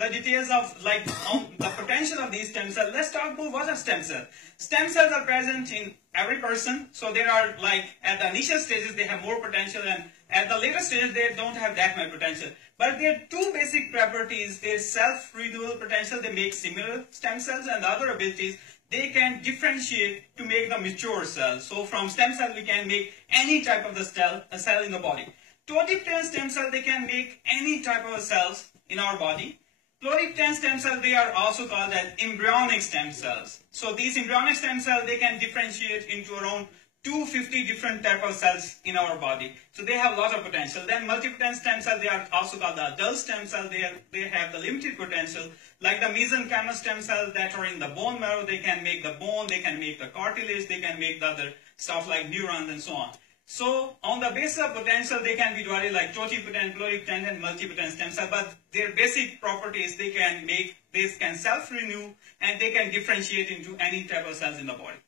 the details of like the potential of these stem cells, let's talk about what are stem cells. Stem cells are present in every person. So there are like at the initial stages they have more potential, and at the later stages they don't have that much potential. But there are two basic properties. There's self-renewal potential, they make similar stem cells, and the other abilities, they can differentiate to make the mature cells. So from stem cell we can make any type of the cell in the body. Pluripotent stem cell, they can make any type of cells in our body. Pluripotent stem cells, they are also called as embryonic stem cells. So these embryonic stem cells, they can differentiate into around 250 different type of cells in our body. So they have a lot of potential. Then multipotent stem cells, they are also called the adult stem cells. They have the limited potential. Like the mesenchymal stem cells that are in the bone marrow, they can make the bone, they can make the cartilage, they can make the other stuff like neurons and so on. So on the basis of potential, they can be divided like totipotent, pluripotent, and multipotent stem cell. But their basic properties, they can self-renew, and they can differentiate into any type of cells in the body.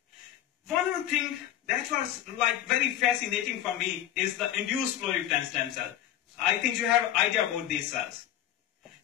One other thing that was like very fascinating for me is the induced pluripotent stem cell. I think you have an idea about these cells.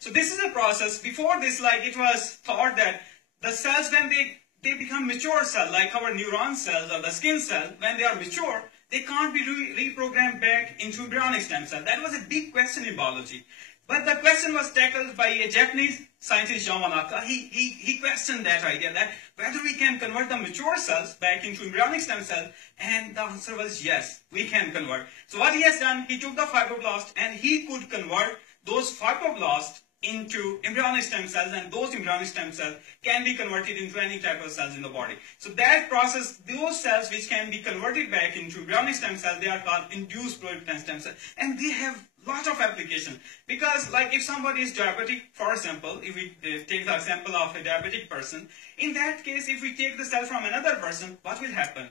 So this is a process. Before this, like it was thought that the cells, when they become mature cells, like our neuron cells or the skin cell, when they are mature, they can't be reprogrammed back into embryonic stem cell. That was a big question in biology. But the question was tackled by a Japanese scientist, Yamanaka. He questioned that idea, that whether we can convert the mature cells back into embryonic stem cells, and the answer was yes, we can convert. So what he has done, he took the fibroblast and he could convert those fibroblasts into embryonic stem cells, and those embryonic stem cells can be converted into any type of cells in the body. So that process, those cells which can be converted back into embryonic stem cells, they are called induced pluripotent stem cells, and they have lot of application. Because like if somebody is diabetic, for example, if we take the example of a diabetic person, in that case, if we take the cell from another person, what will happen?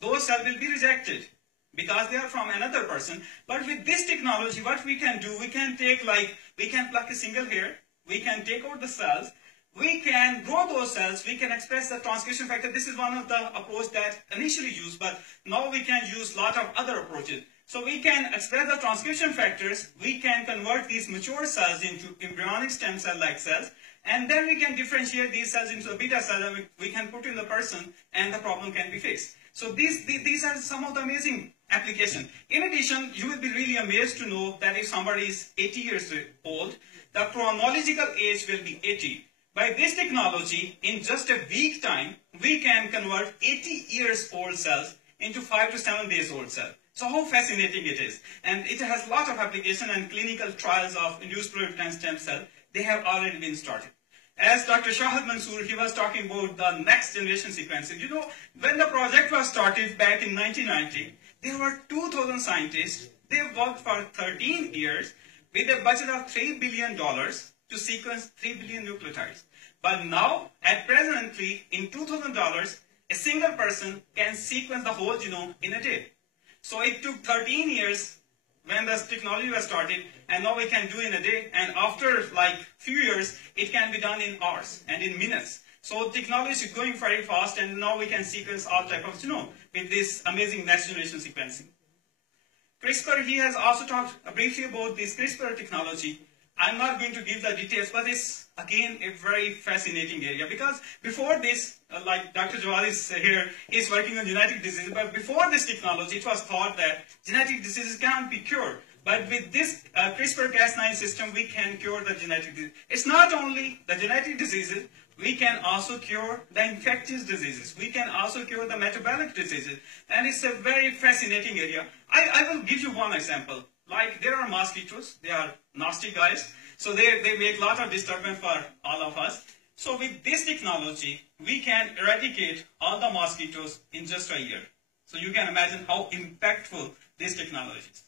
Those cells will be rejected because they are from another person. But with this technology, what we can do, we can take like, we can pluck a single hair, we can take out the cells, we can grow those cells, we can express the transcription factor. This is one of the approach that initially used, but now we can use a lot of other approaches. So we can express the transcription factors, we can convert these mature cells into embryonic stem cell-like cells, and then we can differentiate these cells into a beta cell that we can put in the person, and the problem can be fixed. So these are some of the amazing applications. In addition, you will be really amazed to know that if somebody is 80 years old, the chronological age will be 80. By this technology, in just a week time, we can convert 80 years old cells into 5 to 7 days old cells. So how fascinating it is. And it has a lot of application, and clinical trials of induced pluripotent stem cell, they have already been started. As Dr. Shahid Mansoor, he was talking about the next generation sequencing. You know, when the project was started back in 1990, there were 2,000 scientists. They worked for 13 years with a budget of $3 billion to sequence 3 billion nucleotides. But now, at presently, in $2,000, a single person can sequence the whole genome in a day. So it took 13 years when this technology was started, and now we can do in a day, and after like few years, it can be done in hours and in minutes. So technology is going very fast, and now we can sequence all type of genome with this amazing next generation sequencing. CRISPR, he has also talked briefly about this CRISPR technology. I'm not going to give the details, but it's again a very fascinating area, because before this, like Dr. Jawad is here, is working on genetic diseases, but before this technology, it was thought that genetic diseases can't be cured. But with this CRISPR-Cas9 system, we can cure the genetic disease. It's not only the genetic diseases, we can also cure the infectious diseases. We can also cure the metabolic diseases. And it's a very fascinating area. I will give you one example. Like there are mosquitoes, they are nasty guys. So they make a lot of disturbance for all of us. So with this technology, we can eradicate all the mosquitoes in just a year. So you can imagine how impactful this technology is.